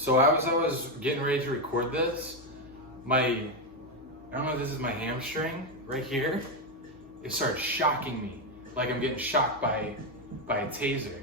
So as I was getting ready to record this, I don't know if this is my hamstring right here, it started shocking me. Like I'm getting shocked by a taser.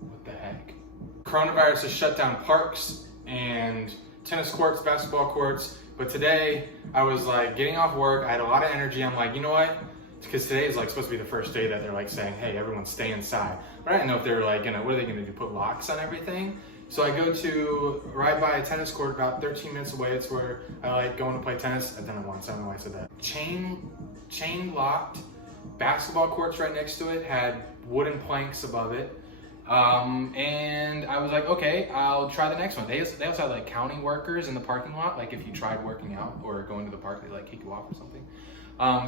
What the heck? Coronavirus has shut down parks and tennis courts, basketball courts, but today I was like getting off work, I had a lot of energy, I'm like, you know what? Because today is like supposed to be the first day that they're like saying, hey, everyone stay inside. But I didn't know if they were like, what are they gonna do, put locks on everything? So I go to ride by a tennis court about 13 minutes away. It's where I like going to play tennis. I've done it once, I don't know why I said that. Chain locked, basketball courts right next to it, had wooden planks above it. And I was like, okay, I'll try the next one. They also had like counting workers in the parking lot. Like if you tried working out or going to the park, they like kick you off or something.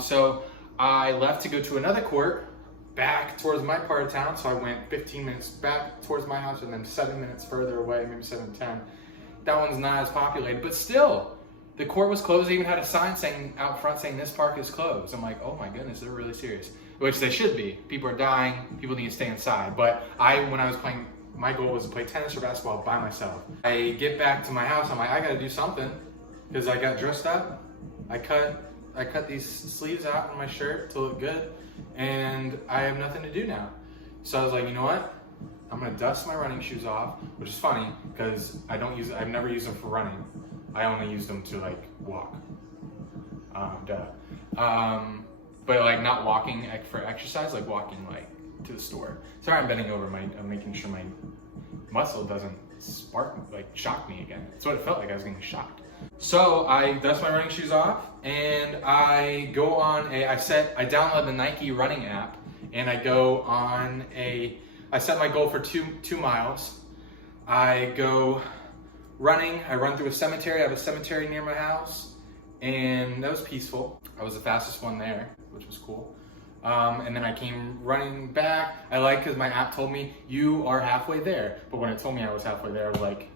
So I left to go to another court back towards my part of town. So I went 15 minutes back towards my house and then 7 minutes further away, maybe 7-10. That one's not as populated, but still, the court was closed. They even had a sign saying out front saying this park is closed. I'm like, oh my goodness, they're really serious. Which they should be. People are dying, people need to stay inside. But when I was playing, my goal was to play tennis or basketball by myself. I get back to my house, I'm like, I gotta do something. Because I got dressed up, I cut these sleeves out on my shirt to look good, and I have nothing to do now. So I was like, you know what? I'm gonna dust my running shoes off, which is funny because I've never used them for running. I only use them to like walk. But like not walking for exercise, like walking like to the store. Sorry, I'm bending over. I'm making sure my muscle doesn't shock me again. That's what it felt like. I was getting shocked. So I dust my running shoes off and I go on I download the Nike running app and I go on I set my goal for 2 miles. I go running, I run through a cemetery. I have a cemetery near my house and that was peaceful. I was the fastest one there, which was cool. And then I came running back. I like because my app told me you are halfway there. But when it told me I was halfway there, I was like,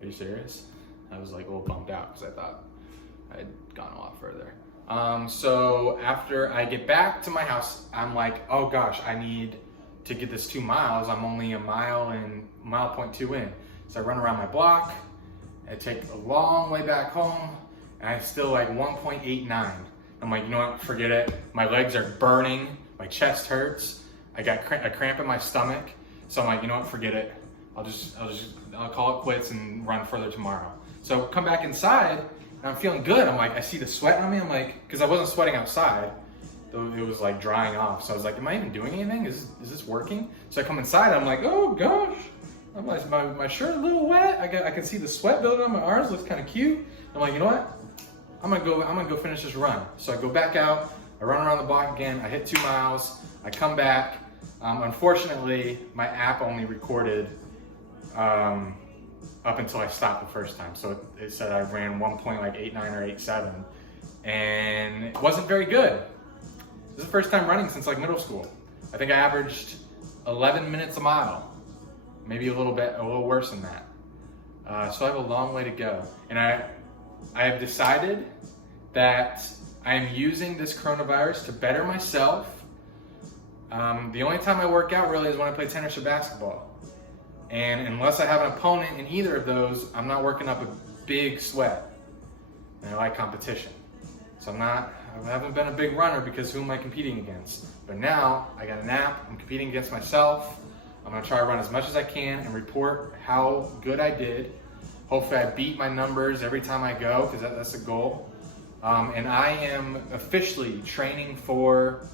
are you serious? I was like a little bummed out because I thought I had gone a lot further. So after I get back to my house, I'm like, oh gosh, I need to get this 2 miles. I'm only a mile and 1.2 in. So I run around my block. I take a long way back home and I still like 1.89. I'm like, you know what, forget it. My legs are burning, my chest hurts. I got a cramp in my stomach. So I'm like, you know what, forget it. I'll call it quits and run further tomorrow. So come back inside and I'm feeling good. I'm like, I see the sweat on me. I'm like, because I wasn't sweating outside, though it was like drying off. So I was like, am I even doing anything? Is this working? So I come inside, I'm like, oh gosh. I'm like, my shirt a little wet. I can see the sweat building on my arms, looks kind of cute. I'm like, you know what? I'm gonna go finish this run. So I go back out, I run around the block again, I hit 2 miles, I come back. Unfortunately, my app only recorded up until I stopped the first time. So it said I ran 1.89 or 87, and it wasn't very good. This is the first time running since like middle school. I think I averaged 11 minutes a mile, maybe a little worse than that. So I have a long way to go, and I have decided that I am using this coronavirus to better myself. The only time I work out really is when I play tennis or basketball. And unless I have an opponent in either of those, I'm not working up a big sweat. And I like competition. So I haven't been a big runner because who am I competing against? But now I got an app, I'm competing against myself. I'm gonna try to run as much as I can and report how good I did. Hopefully I beat my numbers every time I go, because that's the goal. And I am officially training for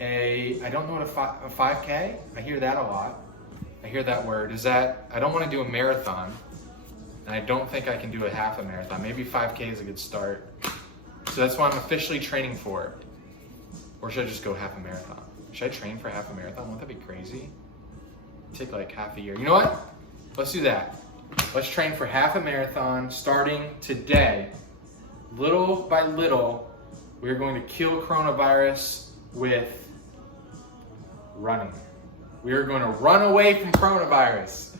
I don't know what a 5K? I hear that a lot. I hear that word. I don't want to do a marathon, and I don't think I can do a half a marathon. Maybe 5K is a good start. So that's what I'm officially training for. Or should I just go half a marathon? Should I train for half a marathon? Won't that be crazy? It'd take like half a year. You know what? Let's do that. Let's train for half a marathon starting today. Little by little, we're going to kill coronavirus with running. We are going to run away from coronavirus.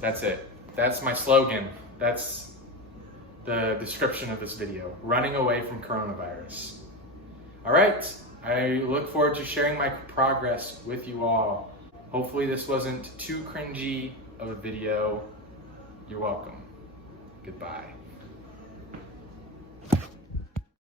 That's it. That's my slogan. That's the description of this video. Running away from coronavirus. All right. I look forward to sharing my progress with you all. Hopefully this wasn't too cringy of a video. You're welcome. Goodbye.